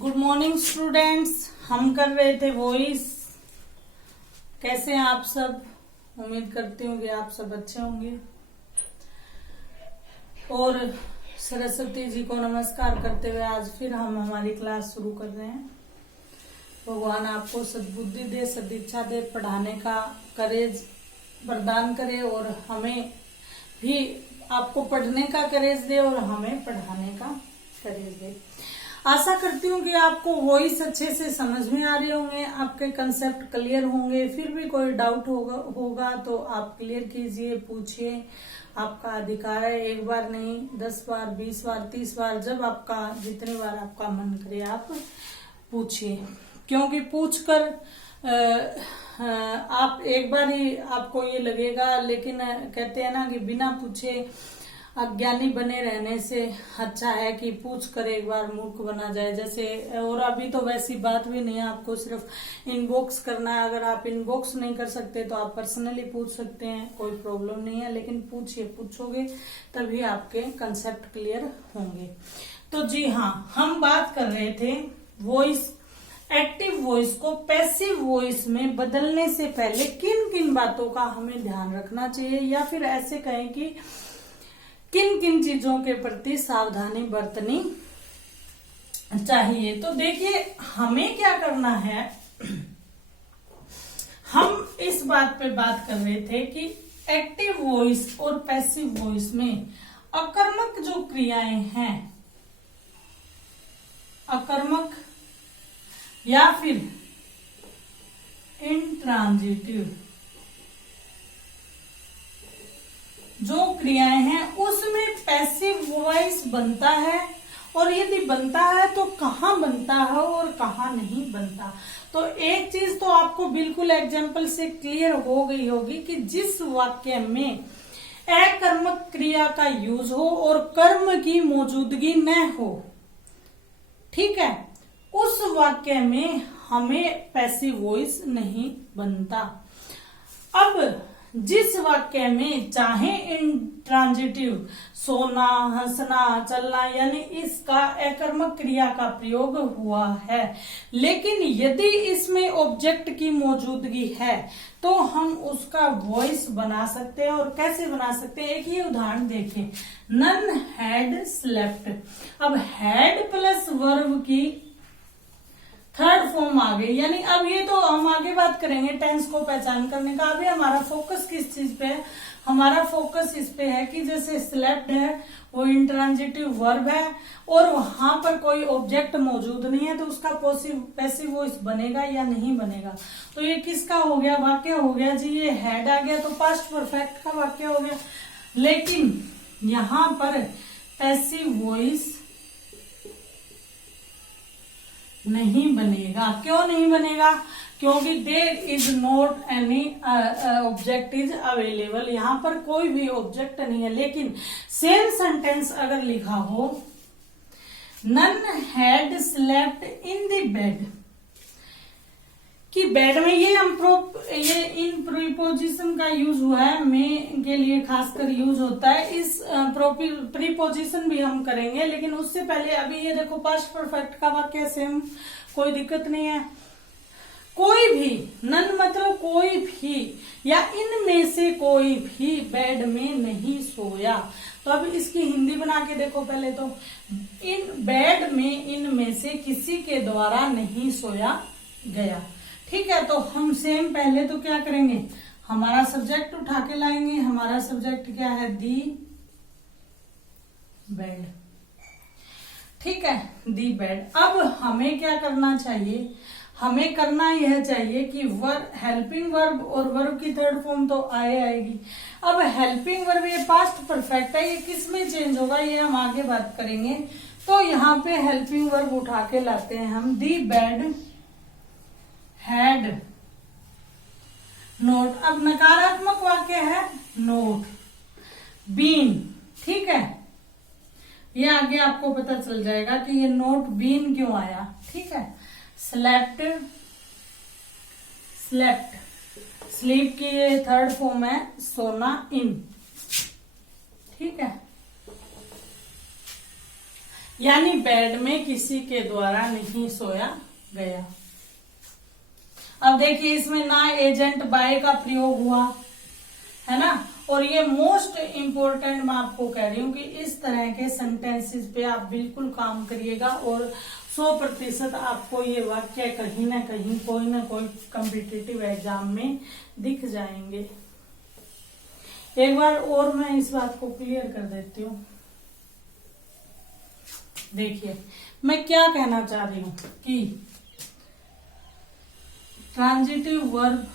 Good morning students. हम कर रहे थे वॉइस। कैसे हैं आप सब? उम्मीद करती हूँ कि आप सब अच्छे होंगे। और सरस्वती जी को नमस्कार करते हुए आज फिर हम हमारी क्लास शुरू कर रहे हैं। भगवान आपको सद्बुद्धि दे, सदिच्छा दे, पढ़ाने का करेज प्रदान करे और हमें भी आपको पढ़ने का करेज दे और हमें पढ़ाने का करेज दे। आशा करती हूँ कि आपको वॉइस अच्छे से समझ में आ रहे होंगे, आपके कंसेप्ट क्लियर होंगे। फिर भी कोई डाउट होगा तो आप क्लियर कीजिए, पूछिए। आपका अधिकार है। एक बार नहीं, 10 बार, 20 बार, 30 बार, जब आपका जितनी बार आपका मन करे आप पूछिए। क्योंकि पूछकर आप एक बार ही आपको ये लगेगा, लेकिन कहते हैं ना कि बिना पूछे अज्ञानी बने रहने से अच्छा है कि पूछ कर एक बार मूर्ख बना जाए। जैसे, और अभी तो वैसी बात भी नहीं है, आपको सिर्फ इनबॉक्स करना है। अगर आप इनबॉक्स नहीं कर सकते तो आप पर्सनली पूछ सकते हैं, कोई प्रॉब्लम नहीं है। लेकिन पूछिए, पूछोगे तभी आपके कंसेप्ट क्लियर होंगे। तो जी हाँ, हम बात कर रहे थे वॉइस, एक्टिव वॉइस को पैसिव वॉइस में बदलने से पहले किन किन बातों का हमें ध्यान रखना चाहिए, या फिर ऐसे कहें कि किन किन चीजों के प्रति सावधानी बरतनी चाहिए। तो देखिए, हमें क्या करना है। हम इस बात पे बात कर रहे थे कि एक्टिव वॉइस और पैसिव वॉइस में अकर्मक जो क्रियाएं हैं, अकर्मक या फिर इंट्रांजिटिव जो क्रियाएं हैं उसमें पैसिव वॉइस बनता है। और यदि बनता है तो कहाँ बनता है और कहाँ नहीं बनता। तो एक चीज तो आपको बिल्कुल एग्जाम्पल से क्लियर हो गई होगी कि जिस वाक्य में अकर्मक क्रिया का यूज हो और कर्म की मौजूदगी न हो, ठीक है, उस वाक्य में हमें पैसिव वॉइस नहीं बनता। अब जिस वाक्य में चाहे इंट्रांजिटिव, सोना, हंसना, चलना, यानी इसका अकर्मक क्रिया का प्रयोग हुआ है, लेकिन यदि इसमें ऑब्जेक्ट की मौजूदगी है तो हम उसका वॉइस बना सकते हैं। और कैसे बना सकते हैं, एक ये उदाहरण देखें। None had slept. अब हैड प्लस वर्ब की थर्ड फॉर्म आ गई, यानी अब ये तो हम आगे बात करेंगे टेंस को पहचान करने का। अभी हमारा फोकस किस चीज पे है? हमारा फोकस इस पे है कि जैसे स्लेप्ट है वो इंट्रांजिटिव वर्ब है और वहां पर कोई ऑब्जेक्ट मौजूद नहीं है, तो उसका पैसिव वॉइस बनेगा या नहीं बनेगा। तो ये किसका हो गया? वाक्य हो गया जी, ये हैड आ गया तो पास्ट परफेक्ट का वाक्य हो गया। लेकिन यहां पर पैसिव वॉइस नहीं बनेगा। क्यों नहीं बनेगा? क्योंकि there is not any object is available. यहां पर कोई भी ऑब्जेक्ट नहीं है। लेकिन सेम सेंटेंस अगर लिखा हो, none had slept in the bed, कि बेड में, ये इन प्रीपोजिशन का यूज हुआ है, में के लिए खासकर यूज होता है। इस प्रीपोजिशन भी हम करेंगे, लेकिन उससे पहले अभी ये देखो पास्ट परफेक्ट का वाक्य सेम, कोई दिक्कत नहीं है। कोई भी, नन मतलब कोई भी या इनमें से कोई भी बेड में नहीं सोया। तो अब इसकी हिंदी बना के देखो पहले तो। इन बेड में इनमें से किसी के द्वारा नहीं सोया गया। ठीक है, तो हम सेम पहले तो क्या करेंगे, हमारा सब्जेक्ट उठा के लाएंगे। हमारा सब्जेक्ट क्या है? दी बेड। ठीक है, दी बेड। अब हमें क्या करना चाहिए? हमें करना यह चाहिए कि हेल्पिंग वर्ब और वर्ब की थर्ड फॉर्म तो आएगी। अब हेल्पिंग वर्ब ये पास्ट परफेक्ट है, ये किस में चेंज होगा ये हम आगे बात करेंगे। तो यहाँ पे हेल्पिंग वर्ब उठा के लाते हैं हम। दी बेड हैड नोट। अब नकारात्मक वाक्य है नोट बीन। ठीक है, ये आगे आपको पता चल जाएगा कि ये नोट बीन क्यों आया। ठीक है, स्लेप्ट, स्लेप्ट, स्लीप की ये थर्ड फॉर्म है सोना इन। ठीक है, यानी बेड में किसी के द्वारा नहीं सोया गया। अब देखिए इसमें ना एजेंट बाय का प्रयोग हुआ है ना। और ये मोस्ट इम्पोर्टेंट मैं आपको कह रही हूं कि इस तरह के सेंटेंसेस पे आप बिल्कुल काम करिएगा और 100% आपको ये वाक्य कहीं ना कहीं कोई ना कोई कॉम्पिटिटिव एग्जाम में दिख जाएंगे। एक बार और मैं इस बात को क्लियर कर देती हूँ। देखिए मैं क्या कहना चाह रही हूं कि ट्रांजिटिव वर्ब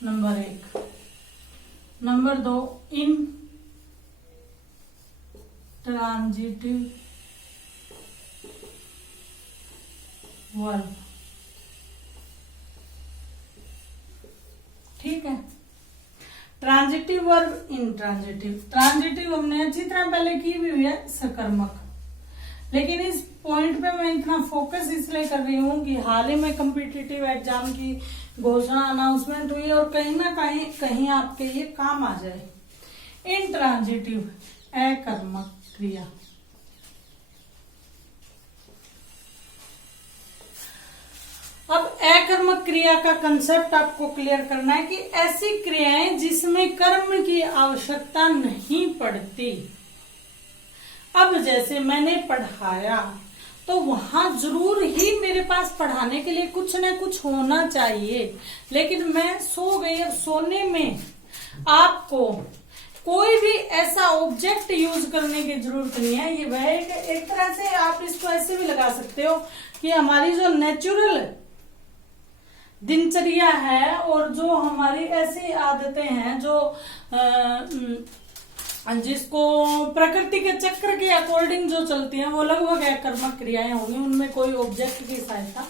नंबर 1, नंबर 2 इन ट्रांजिटिव वर्ब। ठीक है, ट्रांजिटिव वर्ब इन ट्रांजिटिव हमने अच्छी तरह पहले की भी हुई है सकर्मक, लेकिन इस पॉइंट पे मैं इतना फोकस इसलिए कर रही हूँ कि हाल ही में कॉम्पिटिटिव एग्जाम की घोषणा अनाउंसमेंट हुई और कहीं ना कहीं आपके ये काम आ जाए। इंट्रांजिटिव अकर्मक क्रिया। अब अकर्मक क्रिया का कंसेप्ट आपको क्लियर करना है कि ऐसी क्रियाएं जिसमें कर्म की आवश्यकता नहीं पड़ती। अब जैसे मैंने पढ़ाया तो वहां जरूर ही मेरे पास पढ़ाने के लिए कुछ न कुछ होना चाहिए, लेकिन मैं सो गई। अब सोने में आपको कोई भी ऐसा ऑब्जेक्ट यूज करने की जरूरत नहीं है। ये वह एक तरह से आप इसको ऐसे भी लगा सकते हो कि हमारी जो नेचुरल दिनचर्या है और जो हमारी ऐसी आदतें हैं जो जिसको प्रकृति के चक्र के अकॉर्डिंग जो चलती हैं वो लगभग अकर्मक क्रियाएं होंगी, उनमें कोई ऑब्जेक्ट की सहायता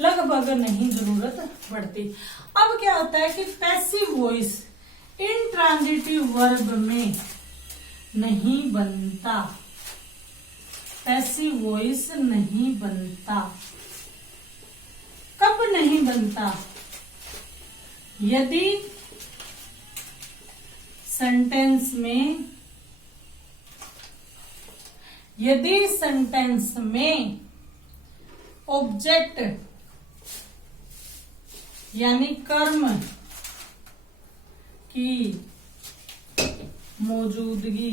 लगभग नहीं जरूरत पड़ती। अब क्या होता है कि पैसिव वॉइस इंट्रांजिटिव वर्ब में नहीं बनता। पैसिव वॉइस नहीं बनता। कब नहीं बनता? यदि सेंटेंस में ऑब्जेक्ट यानी कर्म की मौजूदगी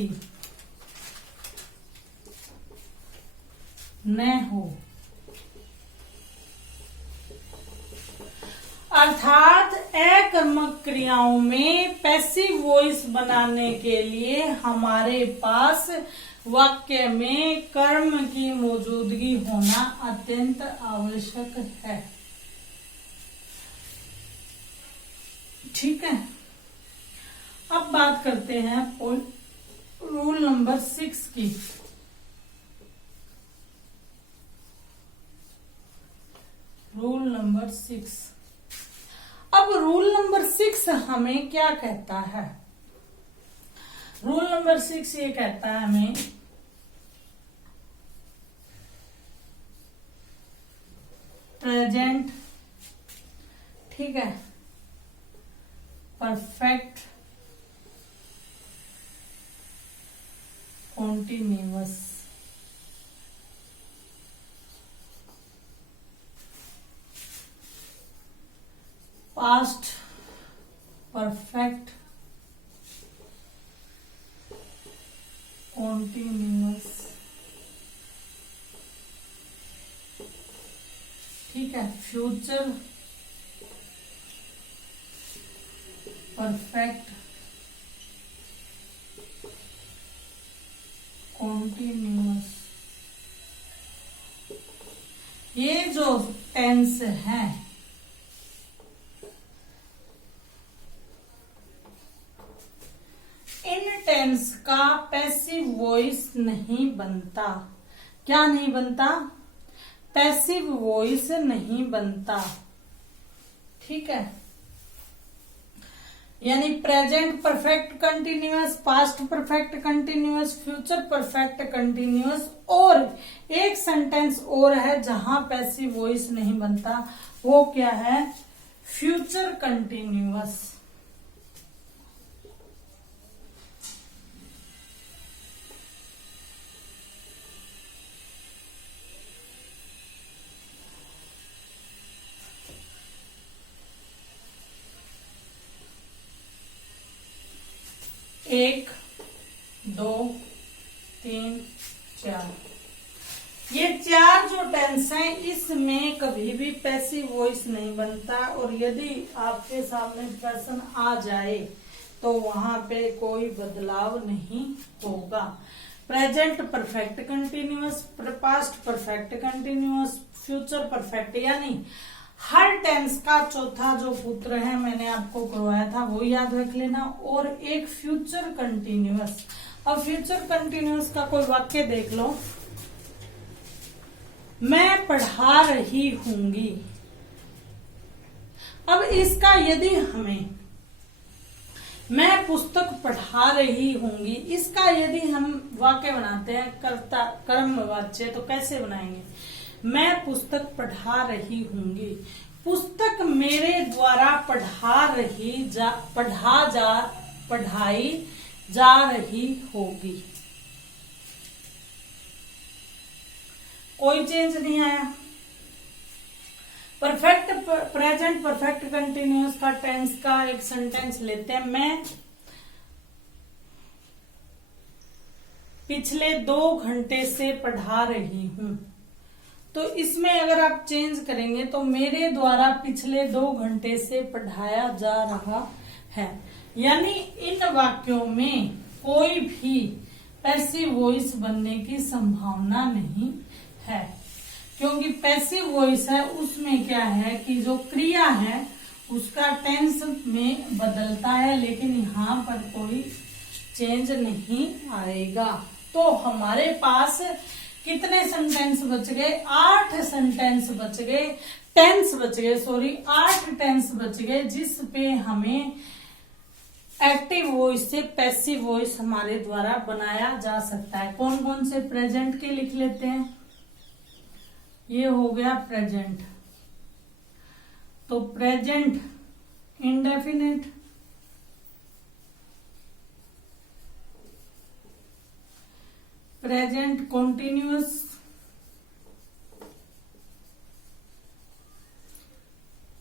न हो, अर्थात अकर्मक क्रियाओं में पैसिव वॉइस बनाने के लिए हमारे पास वाक्य में कर्म की मौजूदगी होना अत्यंत आवश्यक है। ठीक है, अब बात करते हैं रूल नंबर 6 की। Rule number 6। अब रूल नंबर 6 हमें क्या कहता है? रूल नंबर 6 ये कहता है हमें प्रेजेंट, ठीक है, perfect continuous, past perfect continuous, ठीक है, फ्यूचर परफेक्ट कॉन्टिन्यूअस। ये जो टेंस है इन टेंस का पैसिव वॉइस नहीं बनता। क्या नहीं बनता? पैसिव वॉइस नहीं बनता। ठीक है, यानी present perfect continuous, past perfect continuous, future perfect continuous, और एक सेंटेंस और है जहां पैसिव वॉइस नहीं बनता। वो क्या है? Future continuous. 1 2 3 4, ये 4 जो टेंस हैं इसमें कभी भी पैसिव वॉइस नहीं बनता, और यदि आपके सामने प्रश्न आ जाए तो वहां पे कोई बदलाव नहीं होगा। Present perfect continuous, past perfect continuous, future perfect, यानी हर टेंस का चौथा जो पुत्र है मैंने आपको करवाया था वो याद रख लेना, और एक फ्यूचर कंटिन्यूअस। अब फ्यूचर कंटिन्यूअस का कोई वाक्य देख लो, मैं पढ़ा रही हूंगी। अब इसका यदि हमें मैं पुस्तक पढ़ा रही हूंगी, इसका यदि हम वाक्य बनाते हैं कर्ता कर्मवाच्य, तो कैसे बनाएंगे? मैं पुस्तक पढ़ा रही हूंगी, पुस्तक मेरे द्वारा पढ़ाई जा रही होगी। कोई चेंज नहीं आया। परफेक्ट प्रेजेंट परफेक्ट कंटिन्यूअस का टेंस का एक सेंटेंस लेते हैं, मैं पिछले 2 घंटे से पढ़ा रही हूं। तो इसमें अगर आप चेंज करेंगे तो मेरे द्वारा पिछले 2 घंटे से पढ़ाया जा रहा है, यानी इन वाक्यों में कोई भी पैसिव वॉइस बनने की संभावना नहीं है, क्योंकि पैसिव वॉइस है उसमें क्या है कि जो क्रिया है उसका टेंस में बदलता है, लेकिन यहाँ पर कोई चेंज नहीं आएगा। तो हमारे पास कितने सेंटेंस बच गए? 8 सेंटेंस बच गए, टेंस बच गए, सॉरी 8 टेंस बच गए, जिस पे हमें एक्टिव वॉइस से पैसिव वॉइस हमारे द्वारा बनाया जा सकता है। कौन कौन से? प्रेजेंट के लिख लेते हैं, ये हो गया प्रेजेंट। तो present indefinite, present continuous,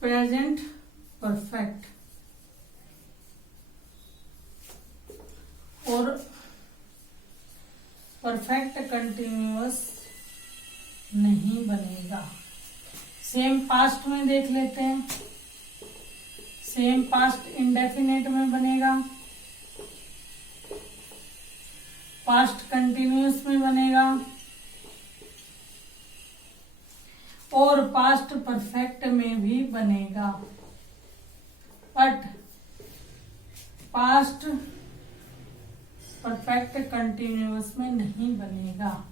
present perfect, और परफेक्ट कंटिन्यूअस नहीं बनेगा। सेम पास्ट में देख लेते हैं, सेम पास्ट इंडेफिनिट में बनेगा, पास्ट कंटिन्यूअस में बनेगा, और पास्ट परफेक्ट में भी बनेगा, बट पास्ट परफेक्ट कंटिन्यूअस में नहीं बनेगा।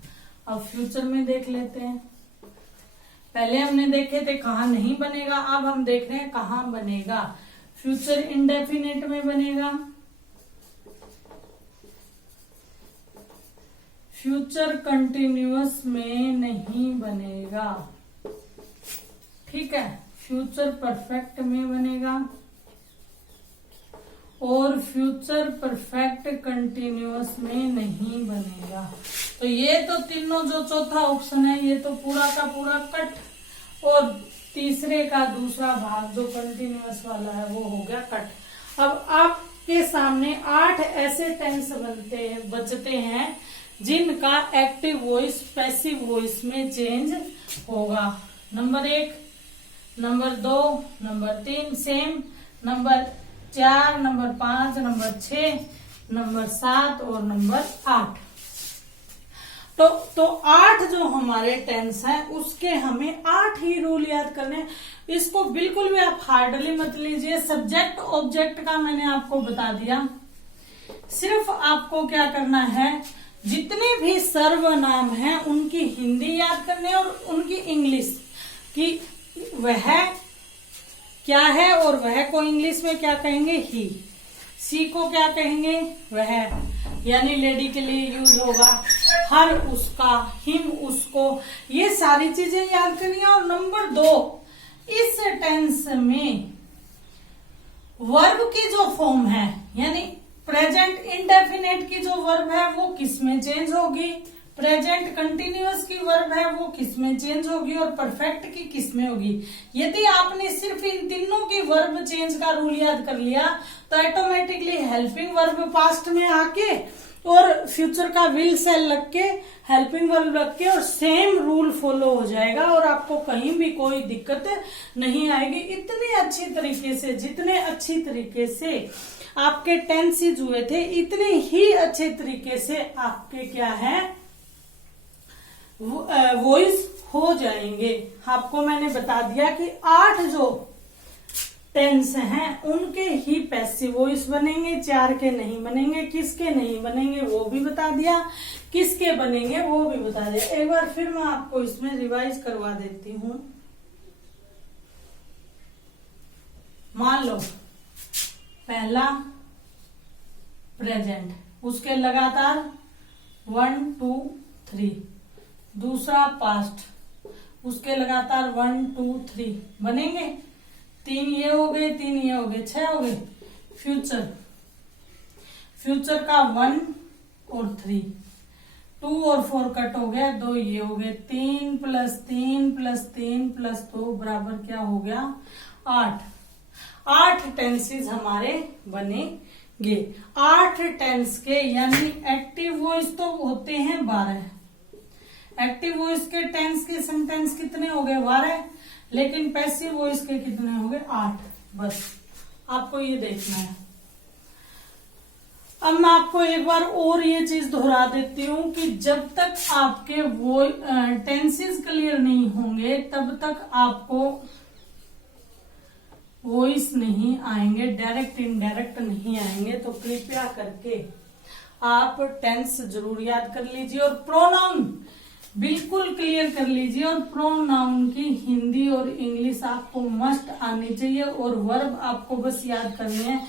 अब फ्यूचर में देख लेते हैं, पहले हमने देखे थे कहाँ नहीं बनेगा, अब हम देख रहे हैं कहाँ बनेगा। फ्यूचर इंडेफिनिट में बनेगा, फ्यूचर कंटिन्यूअस में नहीं बनेगा, ठीक है। फ्यूचर परफेक्ट में बनेगा, और फ्यूचर परफेक्ट कंटिन्यूअस में नहीं बनेगा। तो ये तो तीनों जो चौथा ऑप्शन है ये तो पूरा का पूरा कट, और तीसरे का दूसरा भाग जो कंटिन्यूअस वाला है वो हो गया कट। अब आपके सामने 8 ऐसे टेंस बचते हैं जिनका एक्टिव वॉइस पैसिव वॉइस में चेंज होगा। Number 1, number 2, number 3 same, number 4, number 5, number 6, number 7 और नंबर 8। तो 8 जो हमारे टेंस हैं उसके हमें 8 ही रूल याद करने हैं। इसको बिल्कुल भी आप हार्डली मत लीजिए। सब्जेक्ट ऑब्जेक्ट का मैंने आपको बता दिया, सिर्फ आपको क्या करना है, जितने भी सर्वनाम हैं उनकी हिंदी याद करनी और उनकी इंग्लिश कि वह क्या है और वह को इंग्लिश में क्या कहेंगे, ही। सी को क्या कहेंगे, वह, यानी लेडी के लिए यूज होगा। हर उसका, हिम उसको, ये सारी चीजें याद करनी है। और नंबर 2, इस टेंस में वर्ब की जो फॉर्म है, यानी प्रेजेंट इंडेफिनिट की जो वर्ब है वो किस में चेंज होगी, प्रेजेंट कंटिन्यूअस की वर्ब है वो किस में चेंज होगी और परफेक्ट की किस में होगी। यदि आपने सिर्फ इन तीनों की वर्ब चेंज का रूल याद कर लिया तो ऑटोमेटिकली हेल्पिंग वर्ब पास्ट में आके और फ्यूचर का विल सेल लग के हेल्पिंग वर्ब लग के और सेम रूल फॉलो हो जाएगा और आपको कहीं भी कोई दिक्कत नहीं आएगी। इतने अच्छी तरीके से, जितने अच्छी तरीके से आपके टेंसेज हुए थे इतने ही अच्छे तरीके से आपके क्या है वॉइस हो जाएंगे। आपको मैंने बता दिया कि 8 जो टेंस हैं उनके ही पैसिव वॉइस बनेंगे, 4 के नहीं बनेंगे। किसके नहीं बनेंगे वो भी बता दिया, किसके बनेंगे वो भी बता दिया। एक बार फिर मैं आपको इसमें रिवाइज करवा देती हूं। मान लो पहला प्रेजेंट, उसके लगातार 1 2 3। दूसरा पास्ट, उसके लगातार 1 2 3 बनेंगे। 3 ये हो गए, 3 ये हो गए, 6 हो गए। फ्यूचर, फ्यूचर का 1 और 3, 2 और 4 कट हो गया, 2 ये हो गए। 3 + 3 + 3 + 2 बराबर क्या हो गया 8। 8 टेंसेज हमारे बनेंगे। 8 टेंस के यानी एक्टिव वॉइस तो होते हैं 12। एक्टिव वॉइस के टेंस के सेंटेंस कितने हो गए 12, लेकिन पैसिव वॉइस के कितने हो गए 8। बस आपको ये देखना है। अब मैं आपको एक बार और ये चीज दोहरा देती हूँ कि जब तक आपके वो टेंसेस क्लियर नहीं होंगे तब तक आपको वॉइस नहीं आएंगे, डायरेक्ट इनडायरेक्ट नहीं आएंगे। तो कृपया करके आप टेंस जरूर याद कर लीजिए और प्रोनाउन बिल्कुल क्लियर कर लीजिए। और प्रोनाउन की हिंदी और इंग्लिश आपको मस्ट आनी चाहिए। और वर्ब आपको बस याद करनी है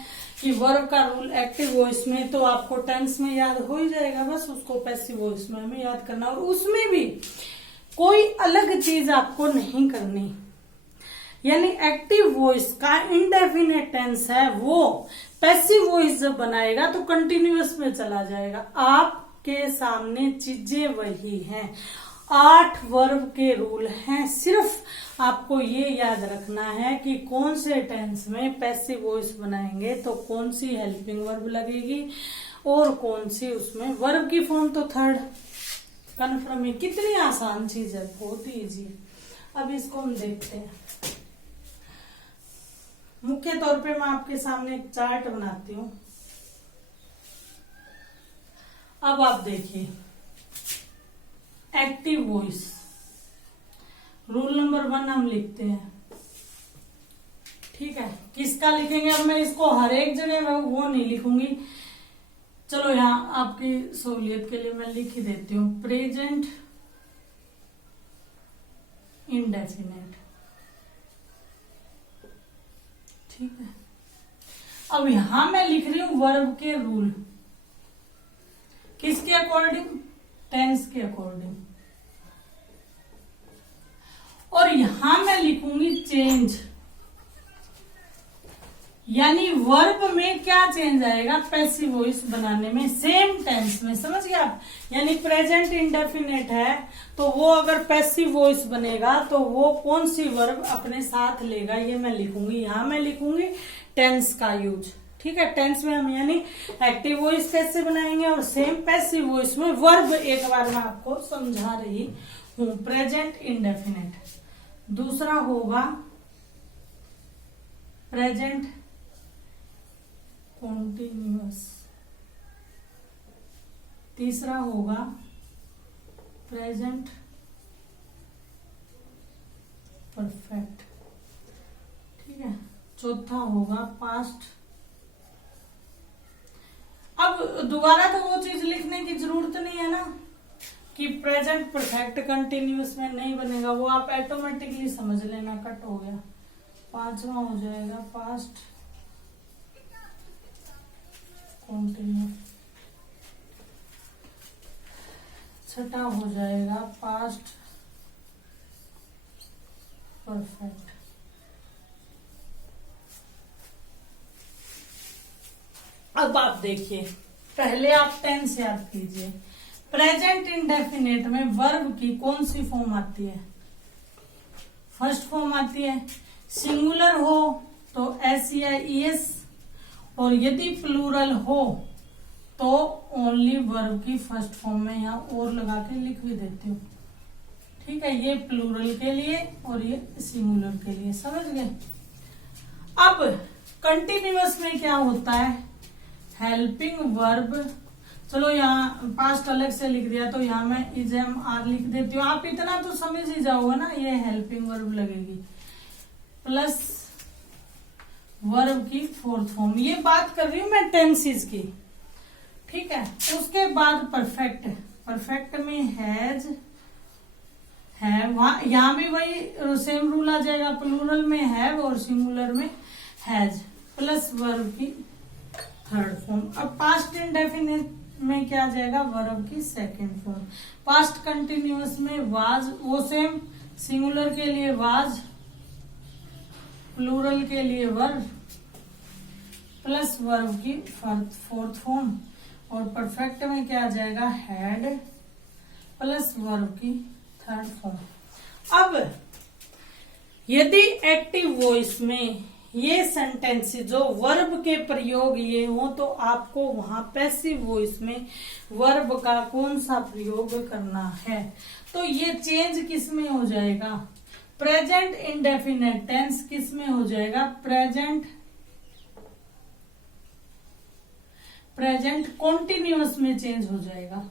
कि वर्ब का रूल एक्टिव वॉइस में तो आपको टेंस में याद हो ही जाएगा, बस उसको पैसिव वॉइस में हमें याद करना। और उसमें भी कोई अलग चीज आपको नहीं करनी। यानी एक्टिव वॉइस का इंडेफिनेट टेंस है वो पैसिव वॉइस जब बनाएगा तो कंटिन्यूअस में चला जाएगा। आपके सामने चीजें वही हैं, 8 वर्ब के रूल हैं। सिर्फ आपको ये याद रखना है कि कौन से टेंस में पैसिव वॉइस बनाएंगे तो कौन सी हेल्पिंग वर्ब लगेगी और कौन सी उसमें वर्ब की फॉर्म। तो थर्ड कन्फर्म है। कितनी आसान चीज है, बहुत ही इजी है। अब इसको हम देखते हैं। मुख्य तौर पे मैं आपके सामने एक चार्ट बनाती हूं। अब आप देखिए एक्टिव वॉइस रूल नंबर 1 हम लिखते हैं, ठीक है। किसका लिखेंगे, अब मैं इसको हर एक जगह वो नहीं लिखूंगी। चलो यहां आपकी सहूलियत के लिए मैं लिख ही देती हूं, प्रेजेंट इंडेफिनेट, ठीक है। अब यहां मैं लिख रही हूं वर्ब के रूल, किसके अकॉर्डिंग, टेंस के अकॉर्डिंग। और यहां मैं लिखूंगी चेंज, यानी वर्ब में क्या चेंज आएगा पैसिव वॉइस बनाने में, सेम टेंस में। समझ गए आप। यानी प्रेजेंट इंडेफिनेट है तो वो अगर पैसिव वॉइस बनेगा तो वो कौन सी वर्ब अपने साथ लेगा ये मैं लिखूंगी। यहां मैं लिखूंगी टेंस का यूज, ठीक है। टेंस में हम यानी एक्टिव वॉइस कैसे बनाएंगे और सेम पैसिव वॉइस में वर्ब एक बार मैं आपको समझा रही हूं। प्रेजेंट इंडेफिनेट, दूसरा होगा प्रेजेंट कॉन्टिन्यूअस, तीसरा होगा प्रेजेंट परफेक्ट, ठीक है। चौथा होगा पास्ट। अब दोबारा तो वो चीज लिखने की जरूरत नहीं है ना कि प्रेजेंट परफेक्ट कंटिन्यूअस में नहीं बनेगा, वो आप ऑटोमेटिकली समझ लेना, कट हो गया। पांचवा हो जाएगा पास्ट कंटिन्यू, छठा हो जाएगा पास्ट परफेक्ट। अब आप देखिए, पहले आप टेंस याद कीजिए। प्रेजेंट इंडेफिनेट में वर्ब की कौन सी फॉर्म आती है? फर्स्ट फॉर्म आती है। सिंगुलर हो तो एस या ईएस, और यदि प्लूरल हो तो ओनली वर्ब की फर्स्ट फॉर्म में यहाँ और लगा के लिख भी देती हूँ। ठीक है, ये प्लूरल के लिए और ये सिंगुलर के लिए, समझ गए। अब कंटिन्यूअस में क्या होता है? Helping verb. चलो यहाँ पास्ट अलग से लिख दिया तो यहाँ मैं इज एम आर लिख देती हूँ, आप इतना तो समझ ही जाओगे ना, ये हेल्पिंग वर्ब लगेगी प्लस वर्ब की फोर्थ फॉर्म। ये बात कर रही हूं मैं टेंसेस की, ठीक है। उसके बाद परफेक्ट, परफेक्ट में हैज है, वहां यहाँ भी वही सेम रूल आ जाएगा, प्लूरल में हैव और सिंगुलर में हैज प्लस वर्ब की थर्ड फॉर्म। अब पास्ट इंडेफिनिट में क्या आ जाएगा? वर्ब की सेकंड फॉर्म। पास्ट कंटिन्यूअस में वाज, वो सेम, सिंगुलर के लिए वाज, प्लूरल के लिए वर प्लस वर्ब की फोर्थ फॉर्म, और परफेक्ट में क्या आ जाएगा? हैड प्लस वर्ब की थर्ड फॉर्म। अब यदि एक्टिव वॉइस में ये सेंटेंस जो वर्ब के प्रयोग ये हो तो आपको वहां पैसिव वॉइस में वर्ब का कौन सा प्रयोग करना है? तो ये चेंज किस में हो जाएगा? प्रेजेंट इंडेफिनेट टेंस किस में हो जाएगा? प्रेजेंट कॉन्टिन्यूअस में चेंज हो जाएगा।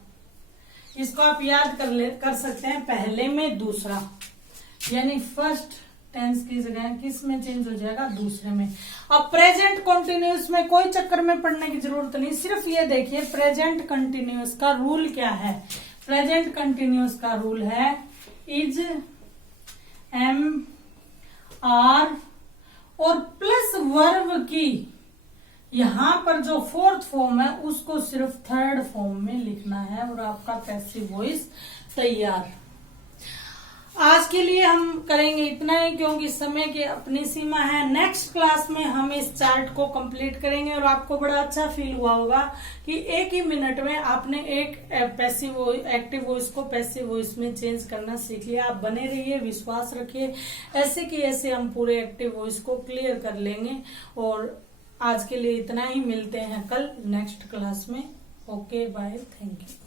इसको आप याद कर सकते हैं, पहले में दूसरा, यानी फर्स्ट टेंस की जगह किस में चेंज हो जाएगा? दूसरे में। अब प्रेजेंट कॉन्टिन्यूअस में कोई चक्कर में पड़ने की जरूरत नहीं, सिर्फ ये देखिए प्रेजेंट कंटिन्यूअस का रूल क्या है। प्रेजेंट कंटिन्यूअस का रूल है इज, एम, आर और प्लस वर्ब की यहां पर जो फोर्थ फॉर्म है उसको सिर्फ थर्ड फॉर्म में लिखना है और आपका पैसिव वॉइस तैयार। आज के लिए हम करेंगे इतना ही, क्योंकि समय की अपनी सीमा है। नेक्स्ट क्लास में हम इस चार्ट को कंप्लीट करेंगे और आपको बड़ा अच्छा फील हुआ होगा कि एक ही मिनट में आपने एक पैसिव एक्टिव वॉइस को पैसिव वॉइस में चेंज करना सीख लिया। आप बने रहिए, विश्वास रखिए, ऐसे कि ऐसे हम पूरे एक्टिव वॉइस को क्लियर कर लेंगे। और आज के लिए इतना ही, मिलते हैं कल नेक्स्ट क्लास में। Okay, bye, thank you.